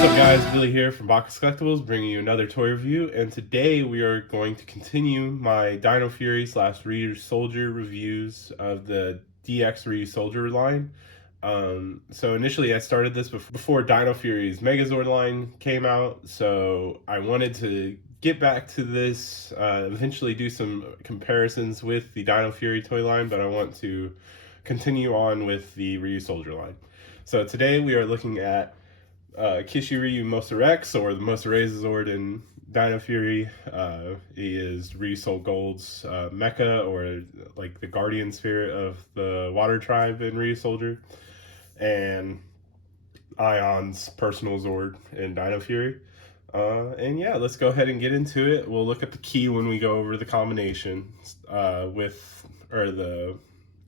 What's up guys, Billy here from Bacchus Collectibles bringing you another toy review, and today we are going to continue my Dino Fury / Ryusoulger reviews of the DX Ryusoulger line. So initially I started this before Dino Fury's Megazord line came out, so I wanted to get back to this, eventually do some comparisons with the Dino Fury toy line, but I want to continue on with the Ryusoulger line. So today we are looking at Kishiryu Mosa Rex, or the Mosa Zord in Dino Fury. He is Ryusoul Gold's mecha, or like the guardian spirit of the water tribe in Ryusoulger, and Ion's personal Zord in Dino Fury. And yeah, let's go ahead and get into it. We'll look at the key when we go over the combination or the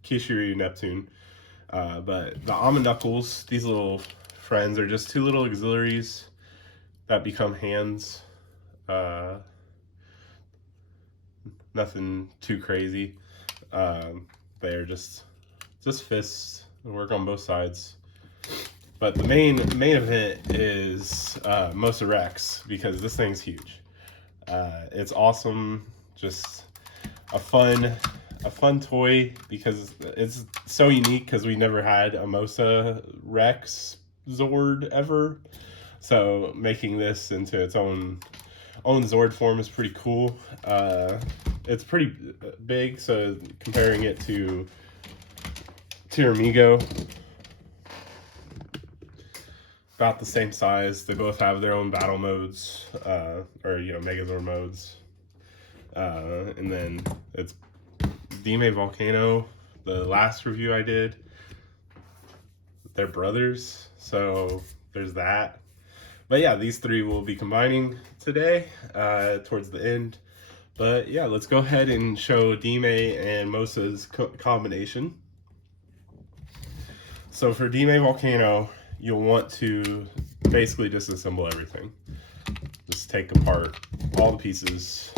KishiRyuNeptune. But the almond knuckles, these little friends, are just two little auxiliaries that become hands. Nothing too crazy. They're just fists. They work on both sides. But the main event is Mosa Rex, because this thing's huge. It's awesome, just a fun toy, because it's so unique, because we never had a Mosa Rex Zord ever. So making this into its own Zord form is pretty cool. It's pretty big, so comparing it to Tiramigo, about the same size. They both have their own battle modes, or Megazord modes. And then it's Dime Volcano, the last review I did. They're brothers, so there's that. But yeah, these three will be combining today, towards the end. But yeah, let's go ahead and show Dime and Mosa's combination. So for Dime Volcano, you'll want to basically disassemble everything. Just take apart all the pieces.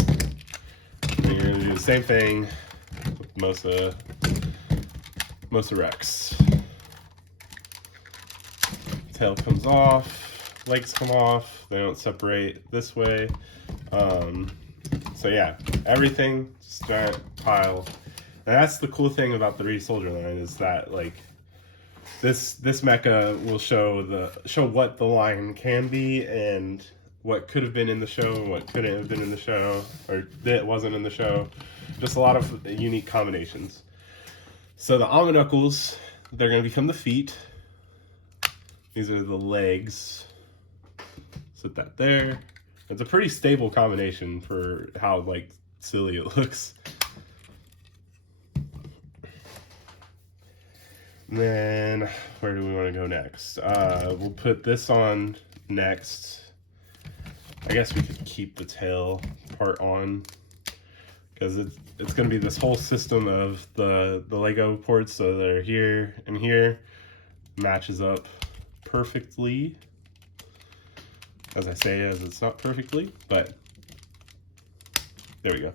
And you're gonna do the same thing with Mosa Rex. Tail comes off, legs come off, they don't separate this way. So yeah, everything, just giant pile. And that's the cool thing about the Ryusoulger line, is that like this mecha will show what the line can be, and what could have been in the show, and what couldn't have been in the show, or that wasn't in the show. Just a lot of unique combinations. So the almond knuckles, they're going to become the feet. These are the legs. Set that there. It's a pretty stable combination for how like silly it looks. And then where do we want to go next? We'll put this on next. I guess we could keep the tail part on, because it's going to be this whole system of the Lego ports, so they're here and here, matches up perfectly. As I say, as it's not perfectly, but there we go.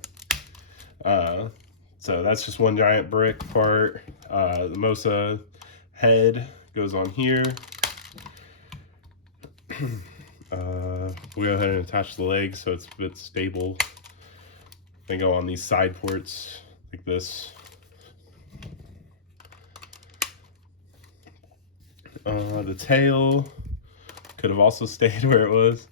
So that's just one giant brick part. The Mosa head goes on here. We'll go ahead and attach the legs so it's a bit stable. They go on these side ports like this. The tail could have also stayed where it was.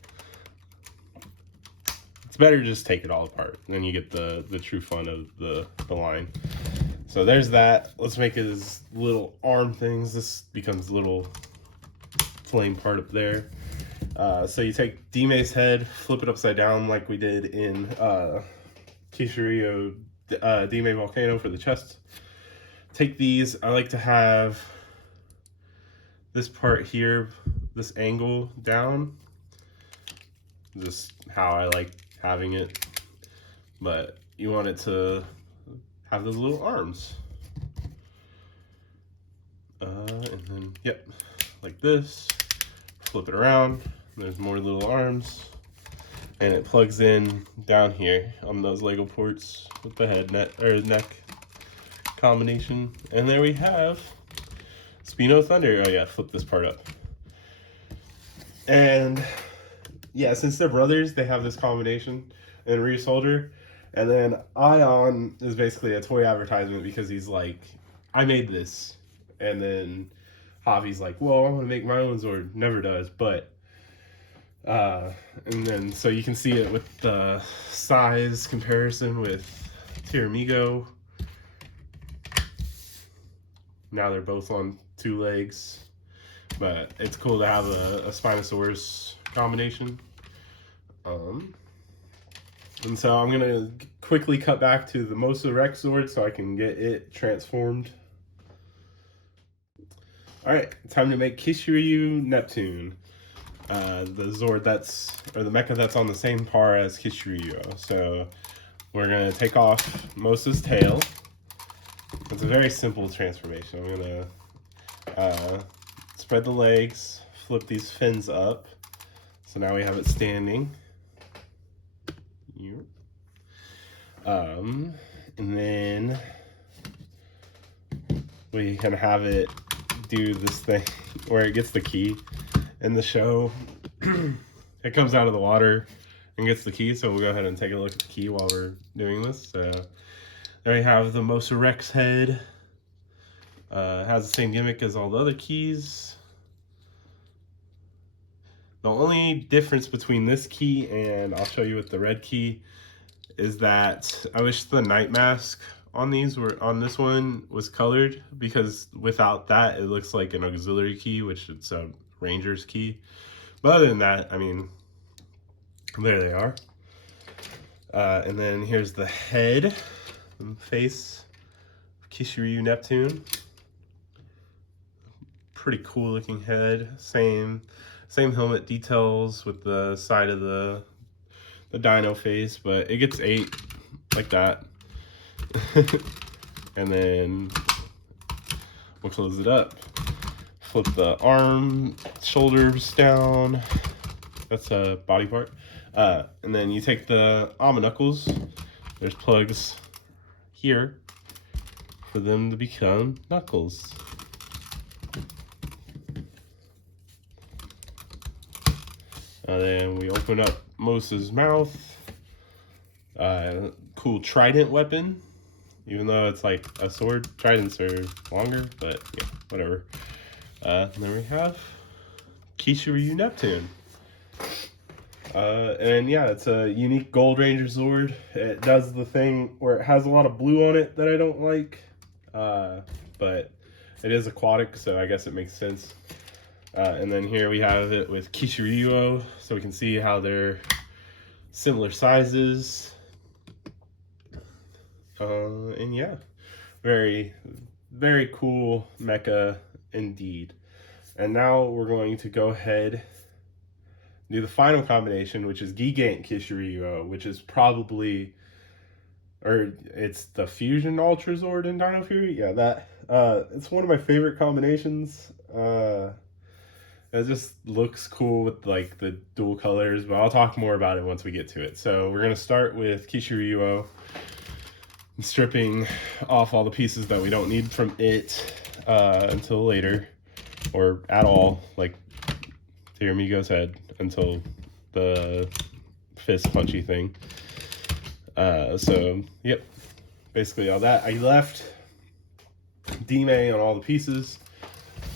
It's better to just take it all apart, then you get the true fun of the line. So there's that. Let's make it as little arm things. This becomes a little flame part up there. So you take Dime's head, flip it upside down like we did in Kishiryu Dime Volcano for the chest. Take these. I like to have this part here, this angle down. Just how I like having it. But you want it to have those little arms. And then, yep, like this. Flip it around. There's more little arms. And it plugs in down here on those Lego ports with the head neck combination. And there we have Spino Thunder. Oh yeah, flip this part up. And yeah, since they're brothers, they have this combination in Ryusoulger. And then Ion is basically a toy advertisement because he's like, I made this. And then Javi's like, well, I want to make my own Zord. Never does, but and then so you can see it with the size comparison with Tiramigo. Now they're both on 2 legs, but it's cool to have a Spinosaurus combination. And so I'm gonna quickly cut back to the Mosa Rex Zord so I can get it transformed. All right, time to make KishiRyuNeptune. The Zord or the mecha that's on the same par as Kishiryu. So we're gonna take off Mosa's tail. It's a very simple transformation. I'm gonna spread the legs, flip these fins up. So now we have it standing. And then we can have it do this thing where it gets the key in the show. It comes out of the water and gets the key, so we'll go ahead and take a look at the key while we're doing this. So there we have the Mosa Rex head. Has the same gimmick as all the other keys. The only difference between this key and I'll show you with the red key is that I wish the night mask on this one was colored, because without that it looks like an auxiliary key, which it's a ranger's key. But other than that, I mean, there they are. And then here's the head and face of KishiRyuNeptune. Pretty cool looking head. Same helmet details with the side of the dino face, but it gets 8 like that. And then we'll close it up. Flip the arm, shoulders down. That's a body part. And then you take the Ama knuckles. There's plugs here for them to become knuckles. And then we open up Mosa's mouth. Cool trident weapon. Even though it's like a sword, tridents are longer, but yeah, whatever. And then we have KishiRyuNeptune. And yeah, it's a unique Gold Ranger Zord. It does the thing where it has a lot of blue on it that I don't like. But it is aquatic, so I guess it makes sense. And then here we have it with Kishiryu, so we can see how they're similar sizes. And yeah, very, very cool mecha indeed. And now we're going to go ahead and do the final combination, which is Gigant Kishiryu, which is probably, or it's the Fusion Ultra Zord in Dino Fury. Yeah, that it's one of my favorite combinations. It just looks cool with like the dual colors, but I'll talk more about it once we get to it. So we're gonna start with Kishiryu, stripping off all the pieces that we don't need from it until later, or at all, like Tiramigo's head, until the fist punchy thing. So yep, basically all that. I left Dime on all the pieces.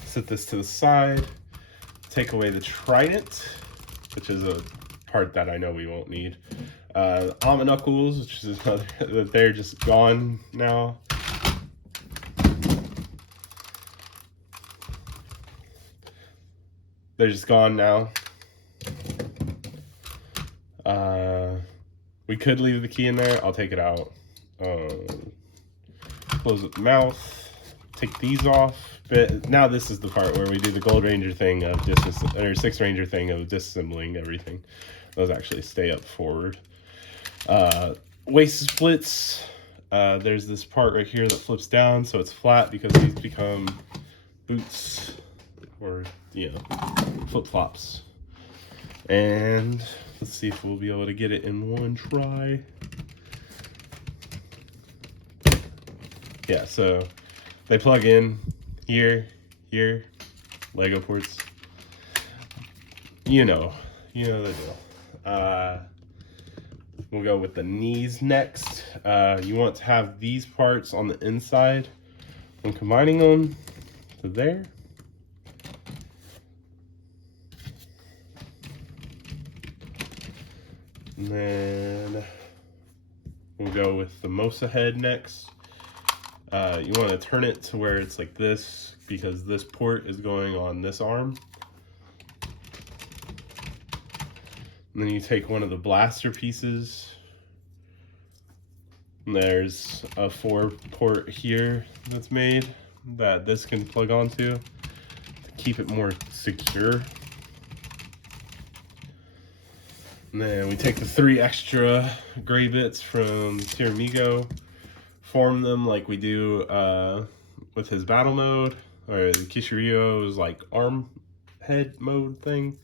Set this to the side. Take away the trident, which is a part that I know we won't need. Ama knuckles, which is another, they're just gone now. They're just gone now. We could leave the key in there. I'll take it out. Close the mouth. Take these off. But now this is the part where we do the Gold Ranger thing of or Six Ranger thing of disassembling everything. Those actually stay up forward. Waist splits. There's this part right here that flips down, so it's flat because these become boots or, you know, flip-flops. And let's see if we'll be able to get it in one try. Yeah, so they plug in here, Lego ports. you know the deal. We'll go with the knees next. You want to have these parts on the inside when combining them to there. And then we'll go with the Mosa head next. You want to turn it to where it's like this, because this port is going on this arm. And then you take one of the blaster pieces. And there's a 4-port here that's made that this can plug onto to keep it more secure. And then we take the 3 extra gray bits from Tiramigo, form them like we do with his battle mode, or the Kishiryu's like arm head mode thing.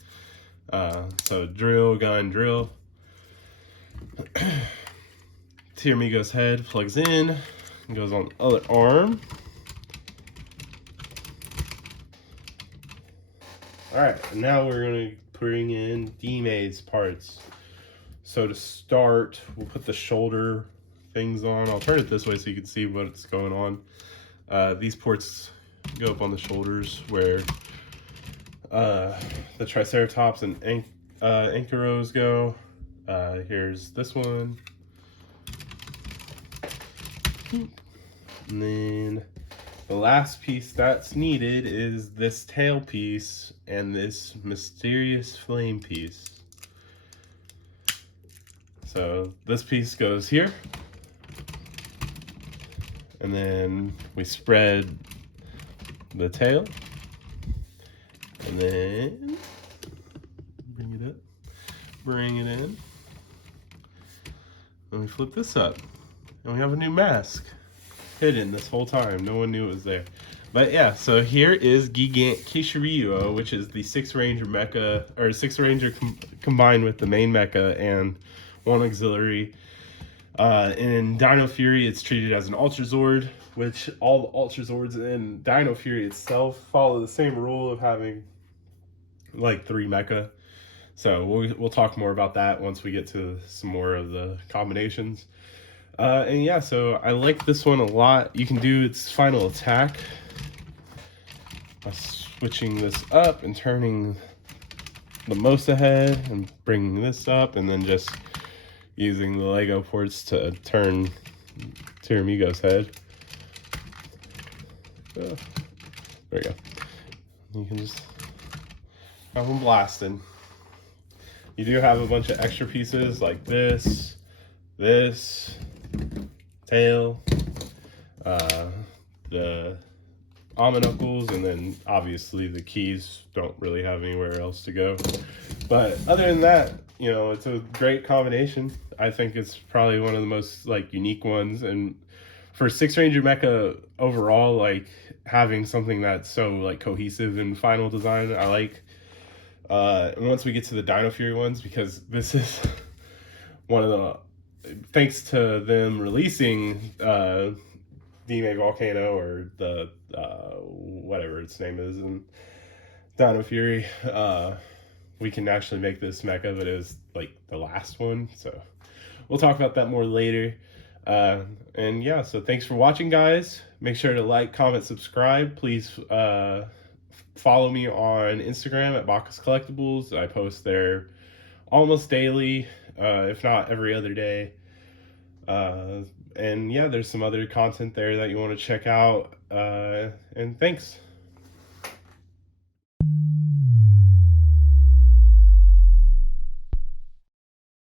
So drill, gun, drill. Tiramigo's head plugs in, goes on the other arm. Alright, now we're going to bring in D-Made's parts. So to start, we'll put the shoulder things on. I'll turn it this way so you can see what's going on. These ports go up on the shoulders where the Triceratops and Ankylos go. Here's this one. And then the last piece that's needed is this tail piece and this mysterious flame piece. So this piece goes here. And then we spread the tail. And then bring it in. And we flip this up. And we have a new mask hidden this whole time. No one knew it was there. But yeah, so here is Gigant Kishiryu, which is the 6-Ranger mecha, or 6-Ranger combined with the main mecha and 1 auxiliary. In Dino Fury, it's treated as an Ultra Zord, which all the Ultra Zords in Dino Fury itself follow the same rule of having like 3 mecha. So we'll talk more about that once we get to some more of the combinations. And yeah, so I like this one a lot. You can do its final attack by switching this up and turning the Mosa head and bringing this up, and then just using the Lego ports to turn Tiramigo's head. There we go. You can just have them blasting. You do have a bunch of extra pieces like this, tail, the Knuckles, and then obviously the keys don't really have anywhere else to go. But other than that, you know, it's a great combination. I think it's probably one of the most like unique ones, and for 6-Ranger mecha overall, like having something that's so like cohesive in final design, I like. And once we get to the Dino Fury ones, because this is one of the, thanks to them releasing Dime Volcano, or the whatever its name is in Dino Fury, we can actually make this mecha, but it was like the last one, so we'll talk about that more later. And yeah, so thanks for watching, guys. Make sure to like, comment, subscribe. Please follow me on Instagram at Bacchus Collectibles. I post there almost daily, if not every other day. And yeah, there's some other content there that you want to check out. And thanks.